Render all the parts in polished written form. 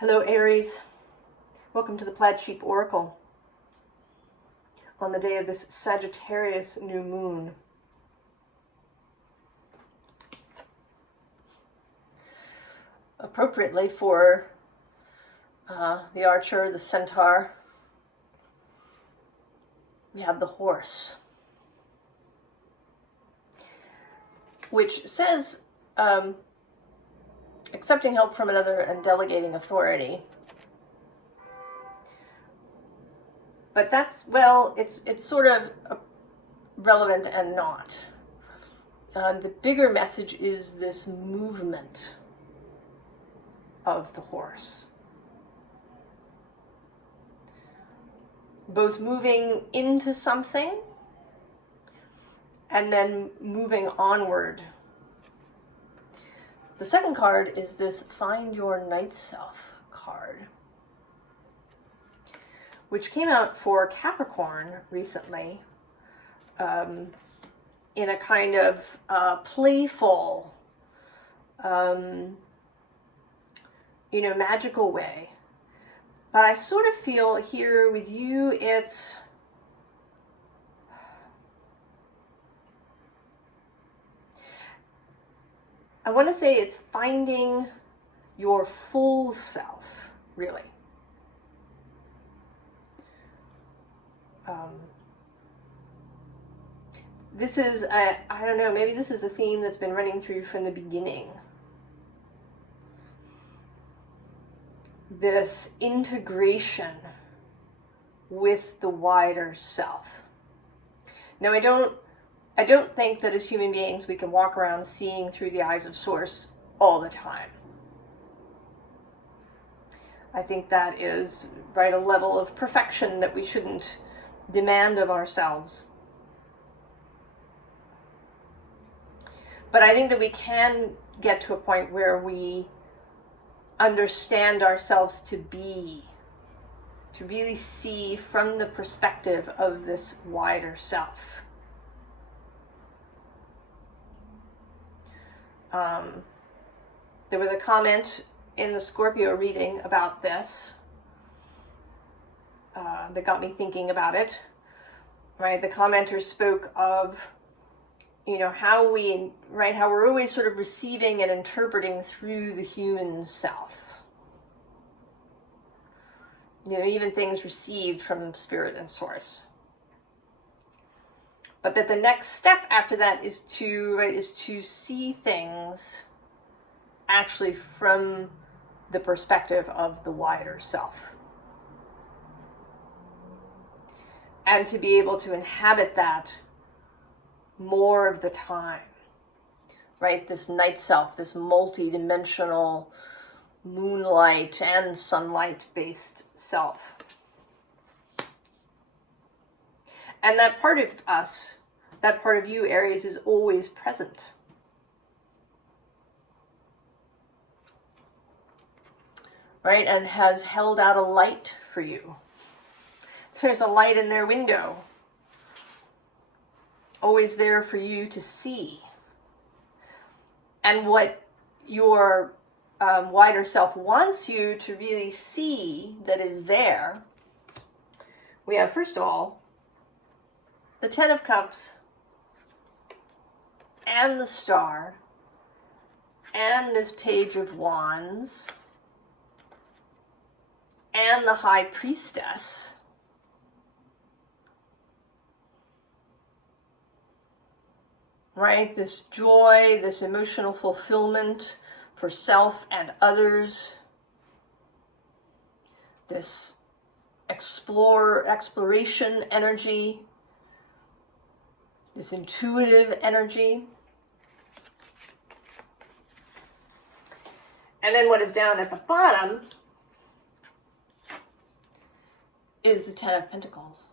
Hello Aries, welcome to the Plaid Sheep Oracle on the day of this Sagittarius new moon. Appropriately for the archer, the centaur, we have the horse, which says accepting help from another and delegating authority. But that's, well, it's sort of relevant and not. The bigger message is this movement of the horse. Both moving into something and then moving onward. The second card is this Find Your Night Self card, which came out for Capricorn recently in a kind of playful, magical way. But I sort of feel here with you, I want to say it's finding your full self, really. This is, I don't know, maybe this is a theme that's been running through from the beginning. This integration with the wider self. Now, I don't think that as human beings we can walk around seeing through the eyes of Source all the time. I think that is, right, a level of perfection that we shouldn't demand of ourselves. But I think that we can get to a point where we understand ourselves to really see from the perspective of this wider self. There was a comment in the Scorpio reading about this that got me thinking about it. Right, the commenter spoke of, how we're always sort of receiving and interpreting through the human self. Even things received from Spirit and Source. But that the next step after that is to see things actually from the perspective of the wider self. And to be able to inhabit that more of the time. Right? This night self, this multi-dimensional moonlight and sunlight-based self. And that part of us, that part of you, Aries, is always present. Right? And has held out a light for you. There's a light in their window. Always there for you to see. And what your wider self wants you to really see that is there, we have, first of all, the Ten of Cups, and the Star, and this Page of Wands, and the High Priestess. Right? This joy, this emotional fulfillment for self and others. This exploration energy. This intuitive energy. And then what is down at the bottom is the Ten of Pentacles.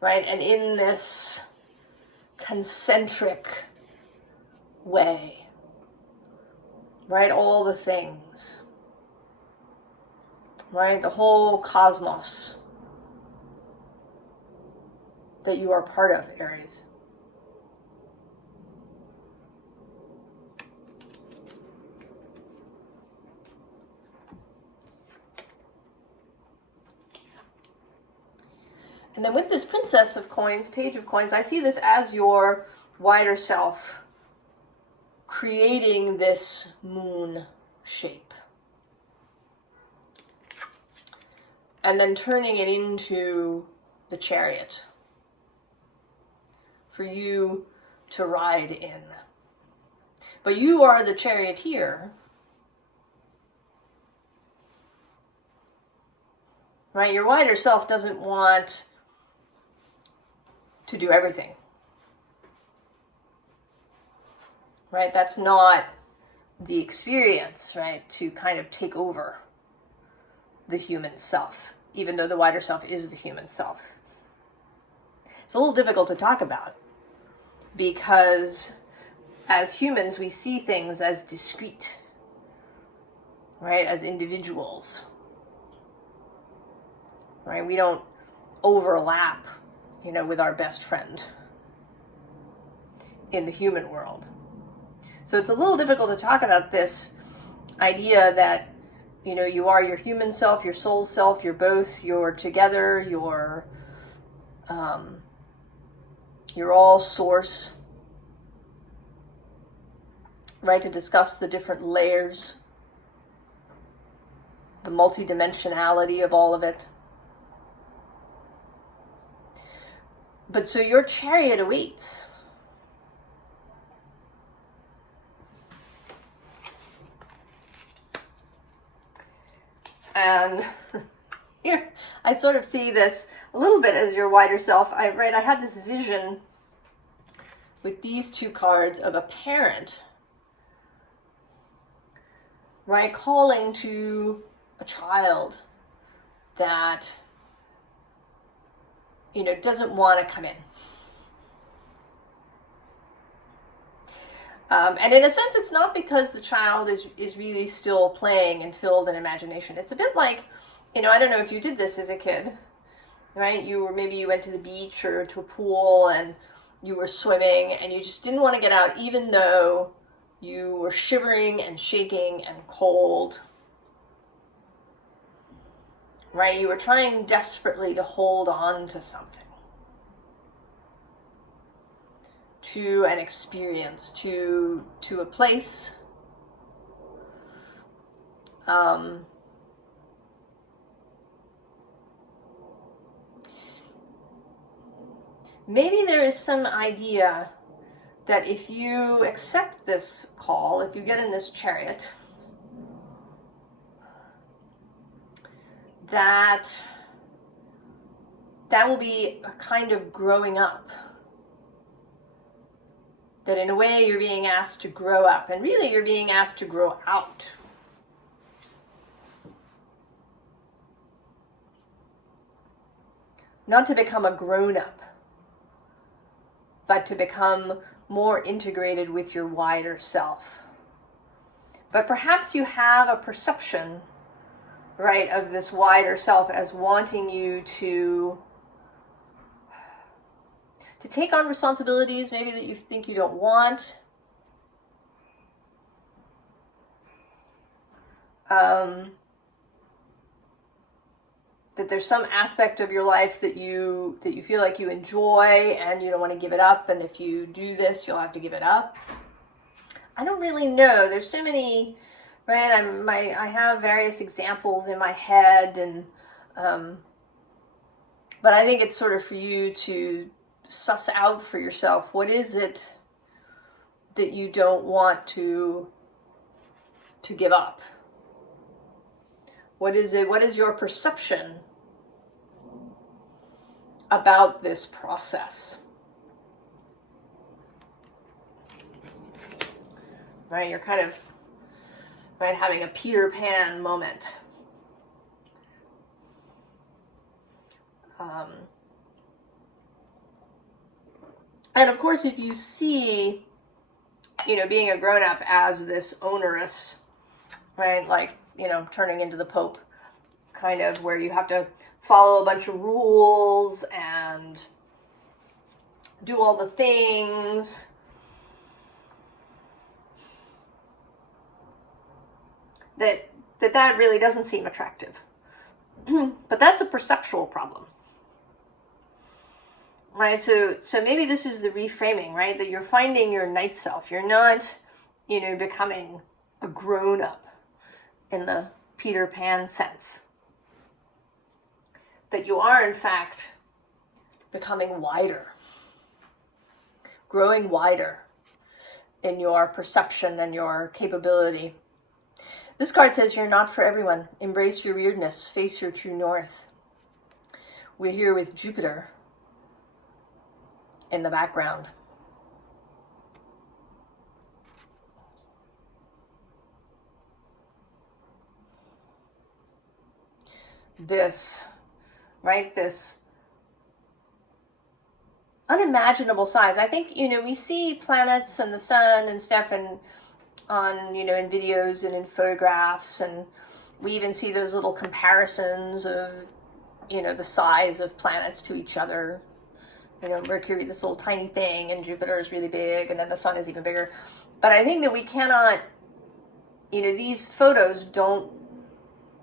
Right? And in this concentric way, right? All the things, right? The whole cosmos that you are part of, Aries. And then with this Princess of Coins, Page of Coins, I see this as your wider self creating this moon shape. And then turning it into the chariot for you to ride in. But you are the charioteer, right? Your wider self doesn't want to do everything, right? That's not the experience, right? To kind of take over the human self, even though the wider self is the human self. It's a little difficult to talk about because as humans, we see things as discrete, right? As individuals, right? We don't overlap, with our best friend in the human world. So it's a little difficult to talk about this idea that, you are your human self, your soul self, you're both, you're together, you're all source, right? To discuss the different layers, the multidimensionality of all of it. But so your chariot awaits. And here, I sort of see this a little bit as your wider self. I had this vision with these two cards of a parent, right, calling to a child that, doesn't want to come in. And in a sense, it's not because the child is really still playing and filled in imagination. It's a bit like, I don't know if you did this as a kid, right? Maybe you went to the beach or to a pool and you were swimming and you just didn't want to get out, even though you were shivering and shaking and cold, right? You were trying desperately to hold on to something, to an experience, to a place. Maybe there is some idea that if you accept this call, if you get in this chariot, that will be a kind of growing up. That in a way you're being asked to grow up, and really you're being asked to grow out. Not to become a grown-up, but to become more integrated with your wider self. But perhaps you have a perception, right, of this wider self as wanting you to take on responsibilities maybe that you think you don't want. That there's some aspect of your life that you feel like you enjoy and you don't want to give it up, and if you do this, you'll have to give it up. I don't really know. There's so many, right? I have various examples in my head, and but I think it's sort of for you to suss out for yourself, what is it that you don't want to give up? What is it? What is your perception about this process? Right, you're kind of having a Peter Pan moment. And of course, if you see, being a grown-up as this onerous, right, like, turning into the Pope, kind of where you have to follow a bunch of rules and do all the things, that really doesn't seem attractive. But that's a perceptual problem. right? So maybe this is the reframing, right? That you're finding your night self. You're not, becoming a grown-up in the Peter Pan sense. That you are, in fact, becoming wider, growing wider in your perception and your capability. This card says you're not for everyone. Embrace your weirdness. Face your true north. We're here with Jupiter in the background. This, right, this unimaginable size. I think, we see planets and the sun and stuff on, in videos and in photographs, and we even see those little comparisons of, the size of planets to each other. Mercury, this little tiny thing, and Jupiter is really big, and then the sun is even bigger. But I think that we cannot, these photos don't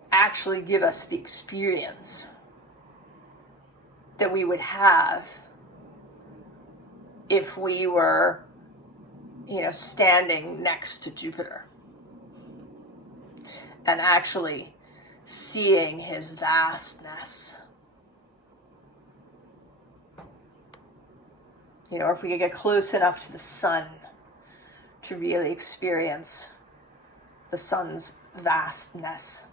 actually give us the experience that we would have if we were, standing next to Jupiter and actually seeing his vastness. Or if we could get close enough to the sun to really experience the sun's vastness.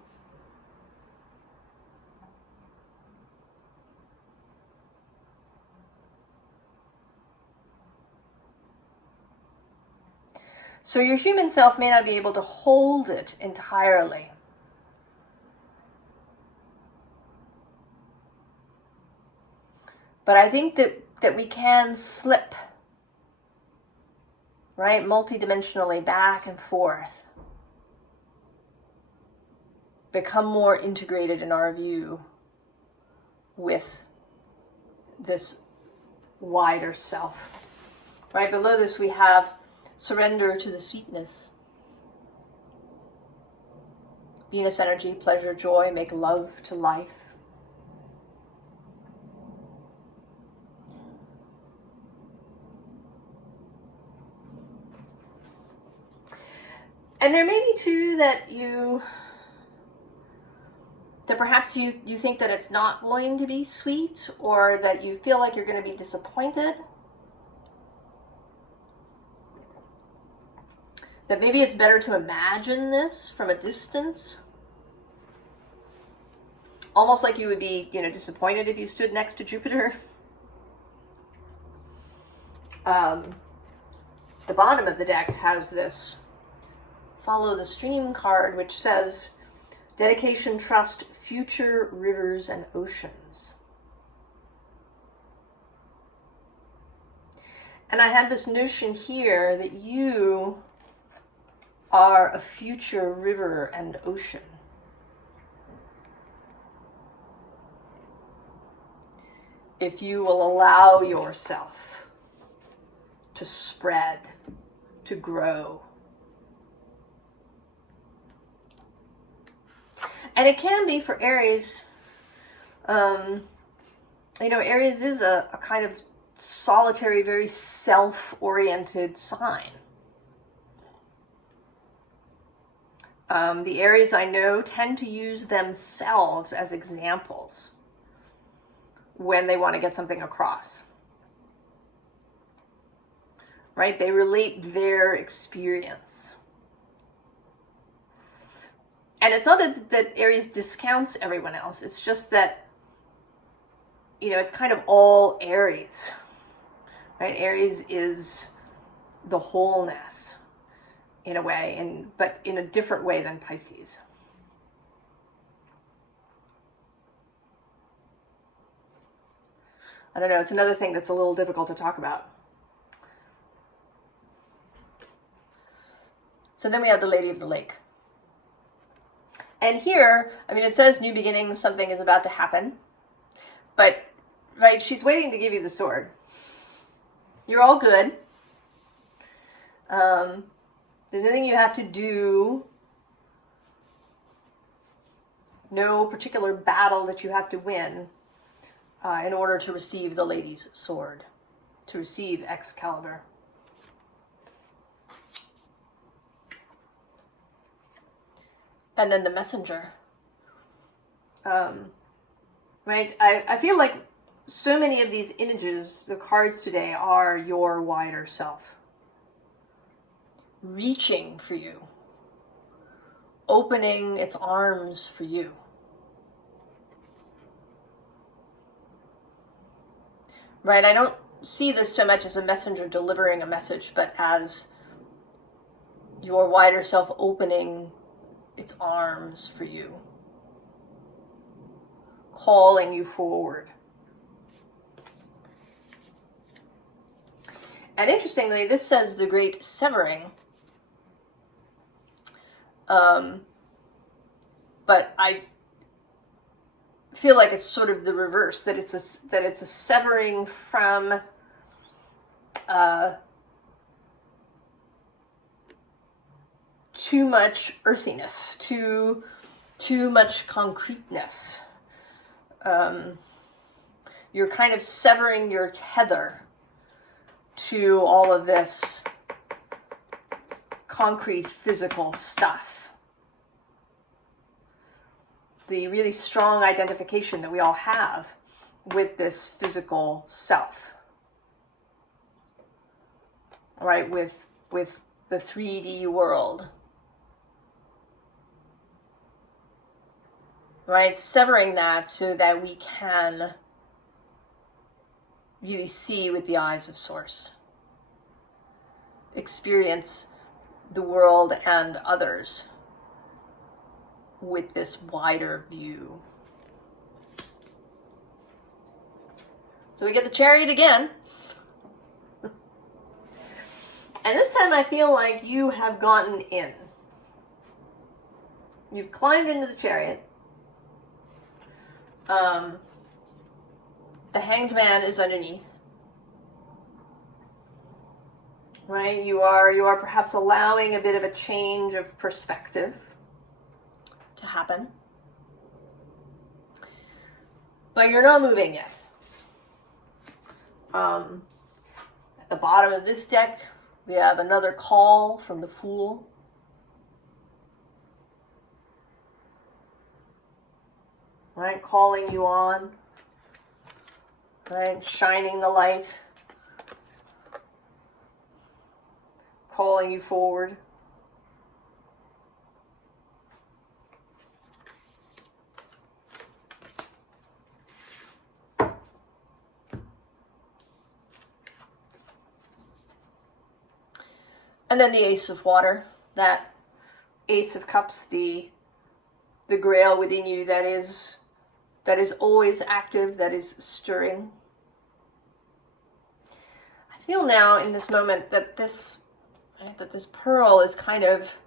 So your human self may not be able to hold it entirely. But I think that we can slip, right, multidimensionally back and forth. Become more integrated in our view with this wider self. Right below this we have surrender to the sweetness. Venus energy, pleasure, joy, make love to life. And there may be too that perhaps you think that it's not going to be sweet, or that you feel like you're going to be disappointed. That maybe it's better to imagine this from a distance. Almost like you would be, disappointed if you stood next to Jupiter. The bottom of the deck has this follow the stream card, which says dedication, trust, future rivers and oceans. And I had this notion here that you are a future river and ocean. If you will allow yourself to spread, to grow. And it can be for Aries. Aries is a kind of solitary, very self-oriented sign. The Aries I know tend to use themselves as examples when they want to get something across. Right? They relate their experience. And it's not that Aries discounts everyone else. It's just that, it's kind of all Aries. Right? Aries is the wholeness in a way, but in a different way than Pisces. I don't know, it's another thing that's a little difficult to talk about. So then we have the Lady of the Lake. And here, it says new beginning, something is about to happen. But, right, she's waiting to give you the sword. You're all good. There's nothing you have to do. No particular battle that you have to win. in order to receive the Lady's Sword, to receive Excalibur. And then the Messenger. Right? I feel like so many of these images, the cards today, are your wider self. Reaching for you. Opening its arms for you. Right? I don't see this so much as a messenger delivering a message, but as your wider self opening its arms for you. Calling you forward. And interestingly, this says the great severing. But I feel like it's sort of the reverse, that it's a severing from too much earthiness, too much concreteness. You're kind of severing your tether to all of this concrete physical stuff. The really strong identification that we all have with this physical self. Right, with the 3D world. Right, severing that so that we can really see with the eyes of Source. Experience the world and others with this wider view. So we get the Chariot again. And this time I feel like you have gotten in. You've climbed into the Chariot. The Hanged Man is underneath. Right? You are perhaps allowing a bit of a change of perspective to happen. But you're not moving yet. At the bottom of this deck, we have another call from the Fool. Right? Calling you on. Right? Shining the light. Calling you forward. And then the Ace of Water, that Ace of Cups, the grail within you that is always active, that is stirring. I feel now in this moment that this pearl is kind of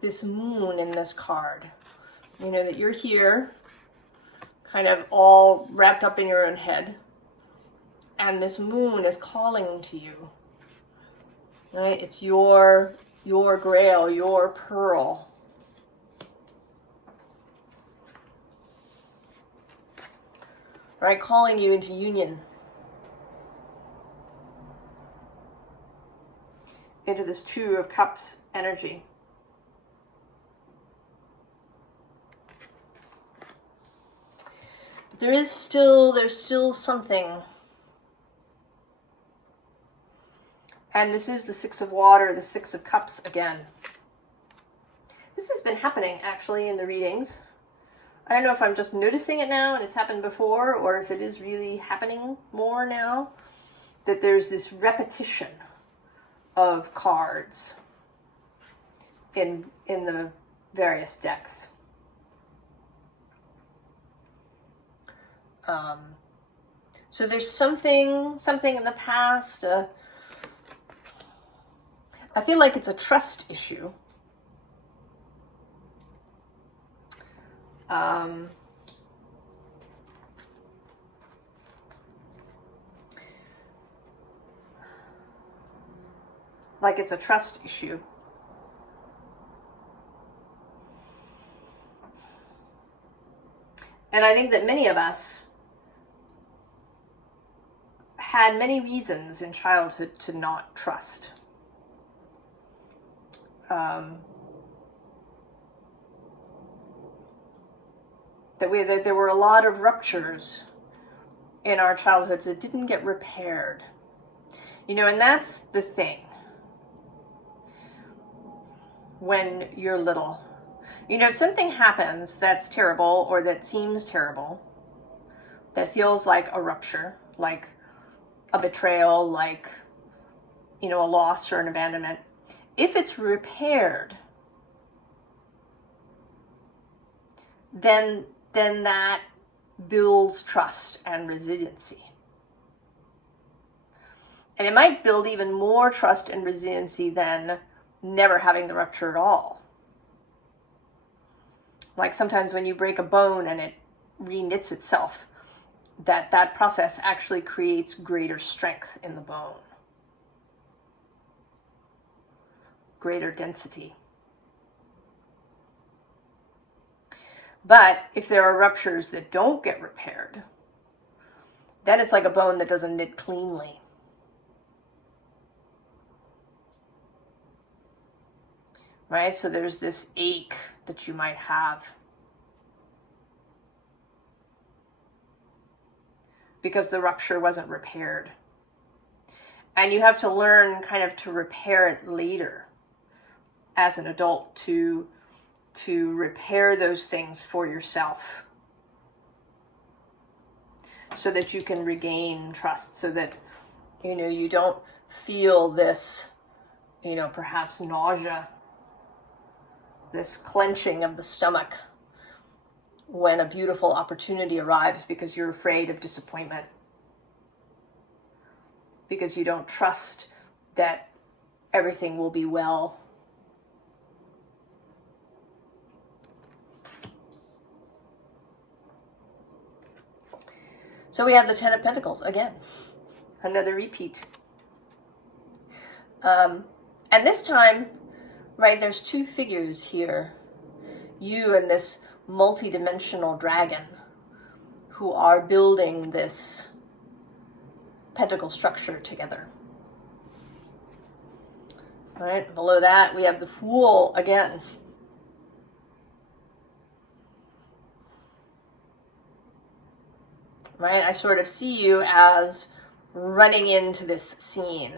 this moon in this card. You know, that you're here, kind of all wrapped up in your own head, and this moon is calling to you. Right? It's your grail, your pearl. Right? Calling you into union. Into this Two of Cups energy. But there's still something. And this is the Six of Water, the Six of Cups again. This has been happening actually in the readings. I don't know if I'm just noticing it now and it's happened before, or if it is really happening more now, that there's this repetition of cards in the various decks. So there's something in the past. I feel like it's a trust issue. Like it's a trust issue. And I think that many of us had many reasons in childhood to not trust. That there were a lot of ruptures in our childhoods that didn't get repaired. You know, and that's the thing. When you're little, you know, if something happens that's terrible or that seems terrible, that feels like a rupture, like a betrayal, like, you know, a loss or an abandonment, if it's repaired, then that builds trust and resiliency. And it might build even more trust and resiliency than never having the rupture at all. Like sometimes when you break a bone and it re-knits itself, that process actually creates greater strength in the bone, greater density. But if there are ruptures that don't get repaired, then it's like a bone that doesn't knit cleanly. Right? So there's this ache that you might have because the rupture wasn't repaired. And you have to learn kind of to repair it later as an adult, to repair those things for yourself so that you can regain trust, so that, you know, you don't feel this, you know, perhaps nausea, this clenching of the stomach when a beautiful opportunity arrives because you're afraid of disappointment, because you don't trust that everything will be well. So we have the Ten of Pentacles again, another repeat. And this time, right, there's two figures here. You and this multi-dimensional dragon who are building this pentacle structure together. All right, below that we have the Fool again. Right, I sort of see you as running into this scene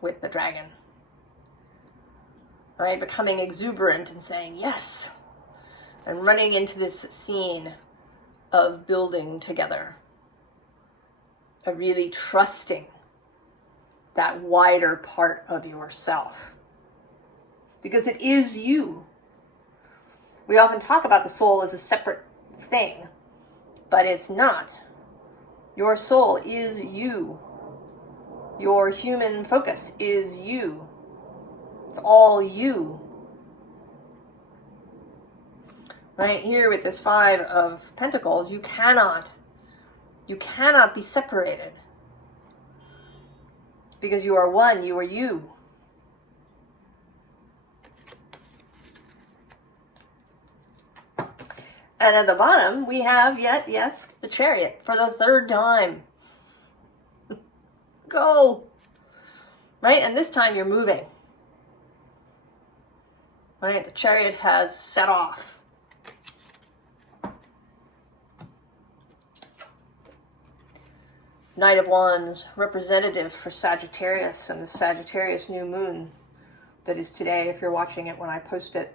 with the dragon. Right, becoming exuberant and saying yes, and running into this scene of building together, of really trusting that wider part of yourself, because it is you. We often talk about the soul as a separate thing, but it's not. Your soul is you. Your human focus is you. It's all you. Right here with this Five of Pentacles, you cannot be separated, because you are one, you are you. And at the bottom, we have the Chariot for the third time. Go! Right? And this time you're moving. Right? The Chariot has set off. Knight of Wands, representative for Sagittarius and the Sagittarius new moon that is today, if you're watching it when I post it.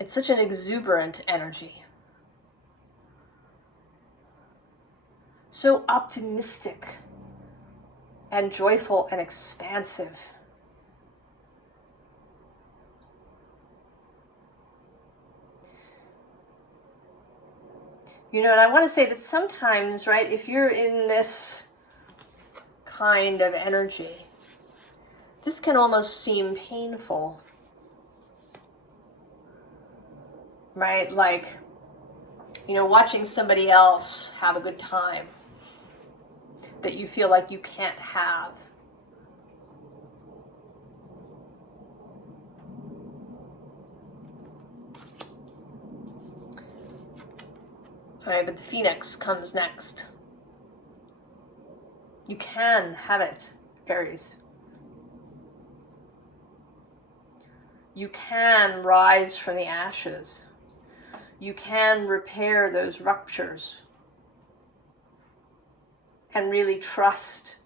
It's such an exuberant energy. So optimistic and joyful and expansive. You know, and I want to say that sometimes, right, if you're in this kind of energy, this can almost seem painful. Right? Like, you know, watching somebody else have a good time that you feel like you can't have. All right, but the Phoenix comes next. You can have it, Aries. You can rise from the ashes. You can repair those ruptures and really trust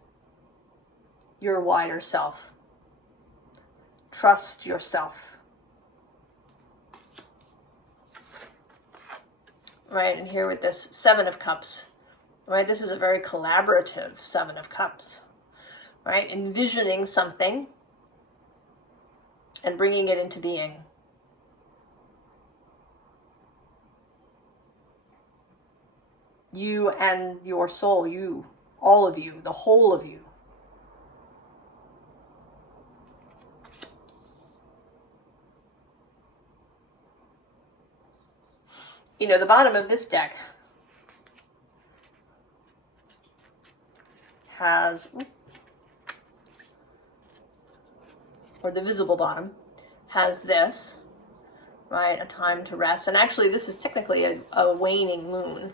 your wider self. Trust yourself. Right, and here with this Seven of Cups, right, this is a very collaborative Seven of Cups, right, envisioning something and bringing it into being. You and your soul, you, all of you, the whole of you. You know, the bottom of this deck has, or the visible bottom, has this, right, a time to rest. And actually this is technically a waning moon.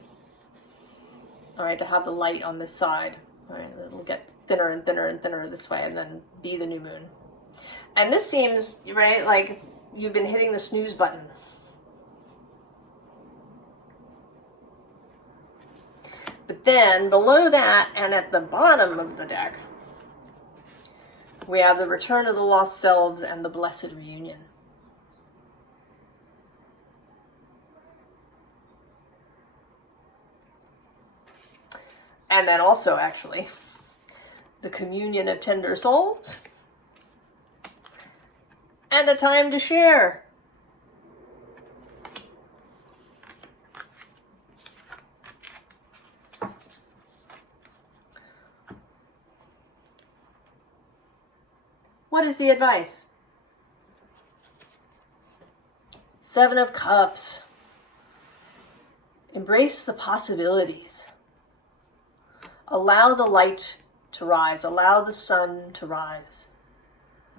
All right, to have the light on this side. All right, it'll get thinner and thinner and thinner this way and then be the new moon. And this seems, right, like you've been hitting the snooze button. But then below that and at the bottom of the deck, we have the return of the lost selves and the blessed reunion. And then also, actually, the communion of tender souls and a time to share. What is the advice? Seven of Cups. Embrace the possibilities. Allow the light to rise. Allow the sun to rise.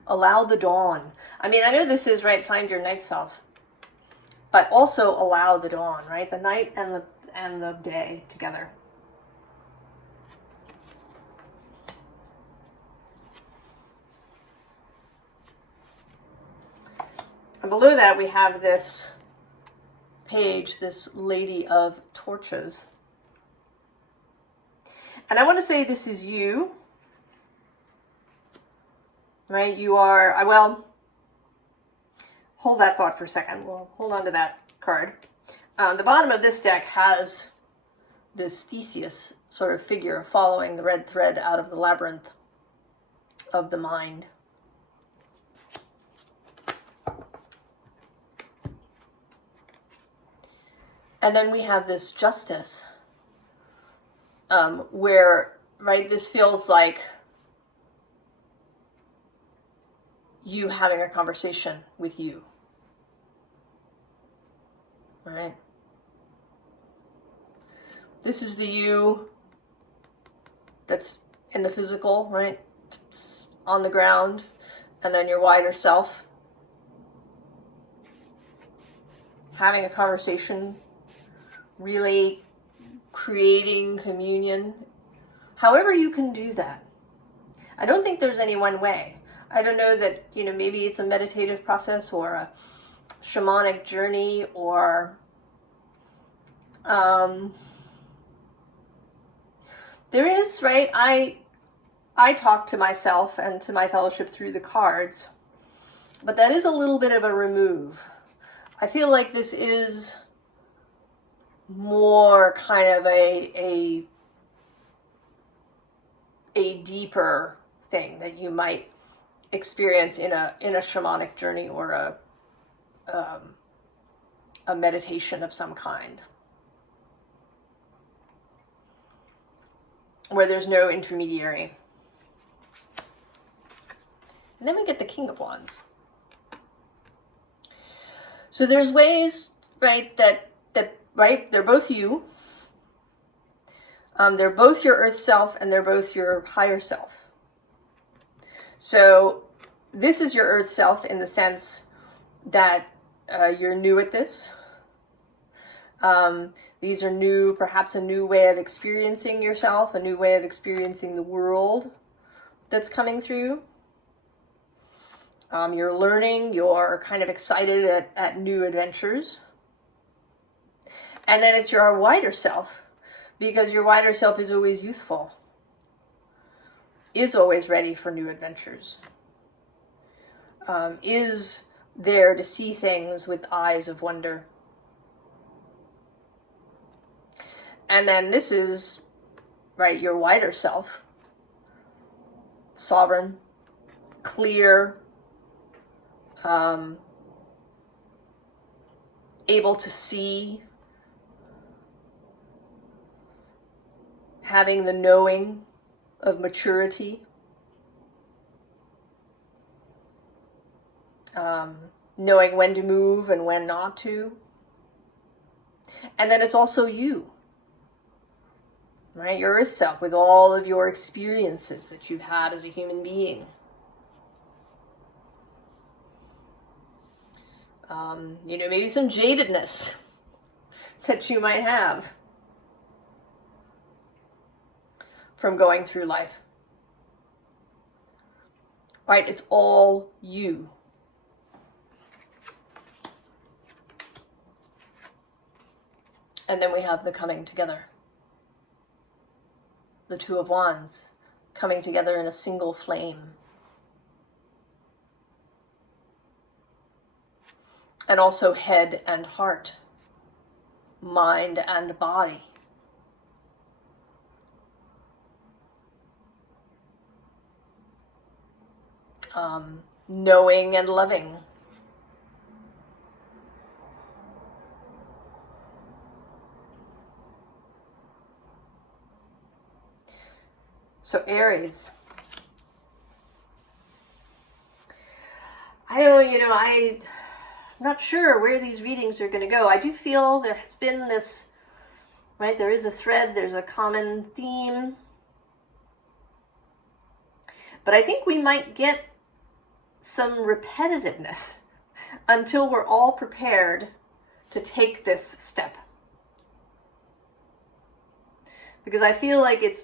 Allow the dawn. I mean, I know this is, right, find your night self. But also allow the dawn, right? The night and the day together. And below that we have this page, this Lady of Torches. And I want to say this is you, right? You are, well, hold that thought for a second. We'll hold on to that card. The bottom of this deck has this Theseus sort of figure following the red thread out of the labyrinth of the mind. And then we have this Justice. Where, right, this feels like you having a conversation with you. All right? This is the you that's in the physical, right? On the ground, and then your wider self. Having a conversation, really creating communion, however you can do that. I don't think there's any one way. I don't know that, you know, maybe it's a meditative process or a shamanic journey or there is, right, I talk to myself and to my fellowship through the cards, but that is a little bit of a remove. I feel like this is more kind of a deeper thing that you might experience in a shamanic journey or a meditation of some kind, where there's no intermediary. And then we get the King of Wands. So there's ways, right, that right, they're both you. They're both your earth self and they're both your higher self. So this is your earth self in the sense that you're new at this. These are new, perhaps a new way of experiencing yourself, a new way of experiencing the world that's coming through. You're learning, you're kind of excited at new adventures. And then it's your wider self, because your wider self is always youthful, is always ready for new adventures, is there to see things with eyes of wonder. And then this is, right, your wider self, sovereign, clear, able to see, having the knowing of maturity, knowing when to move and when not to. And then it's also you, right? Your earth self, with all of your experiences that you've had as a human being. Maybe some jadedness that you might have from going through life. Right? It's all you. And then we have the coming together. The Two of Wands coming together in a single flame. And also head and heart, mind and body. Knowing and loving. So Aries. I'm not sure where these readings are going to go. I do feel there has been this, right, there is a thread, there's a common theme. But I think we might get some repetitiveness until we're all prepared to take this step. Because I feel like it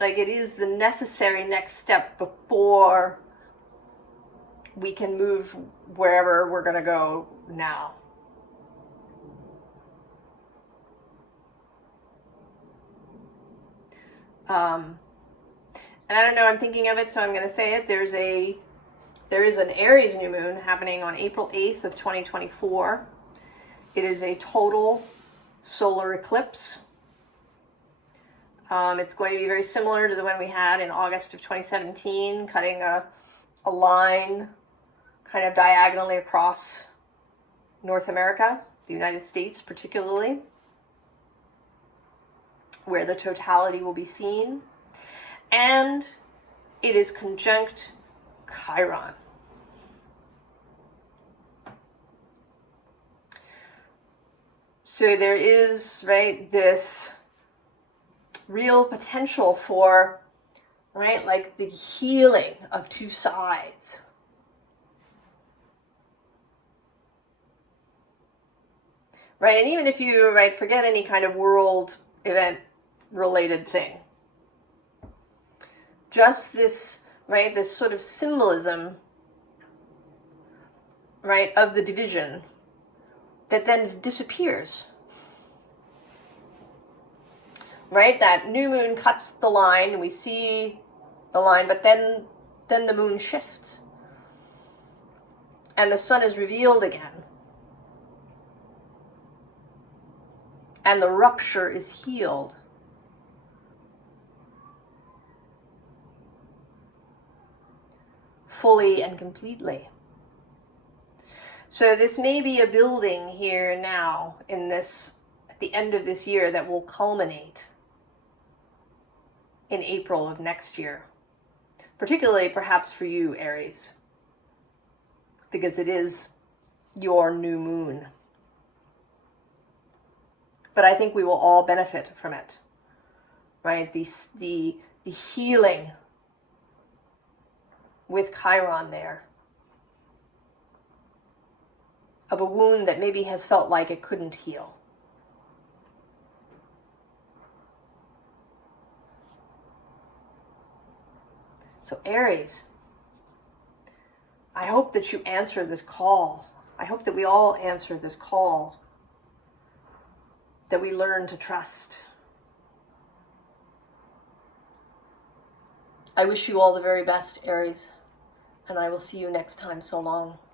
is the necessary next step before we can move wherever we're going to go now. And I don't know, I'm thinking of it, so I'm going to say it. There is an Aries new moon happening on April 8th of 2024. It is a total solar eclipse. It's going to be very similar to the one we had in August of 2017, cutting a line kind of diagonally across North America, the United States particularly, where the totality will be seen. And it is conjunct Chiron. So there is, right, this real potential for, right, like the healing of two sides. Right, and even if you, right, forget any kind of world event related thing, just this, right, this sort of symbolism, right, of the division that then disappears. Right, that new moon cuts the line and we see the line, but then the moon shifts and the sun is revealed again. And the rupture is healed. Fully and completely. So this may be a building here now in this, at the end of this year, that will culminate in April of next year. Particularly perhaps for you, Aries, because it is your new moon. But I think we will all benefit from it, right? The healing with Chiron there of a wound that maybe has felt like it couldn't heal. So Aries, I hope that you answer this call. I hope that we all answer this call, that we learn to trust. I wish you all the very best, Aries, and I will see you next time. So long.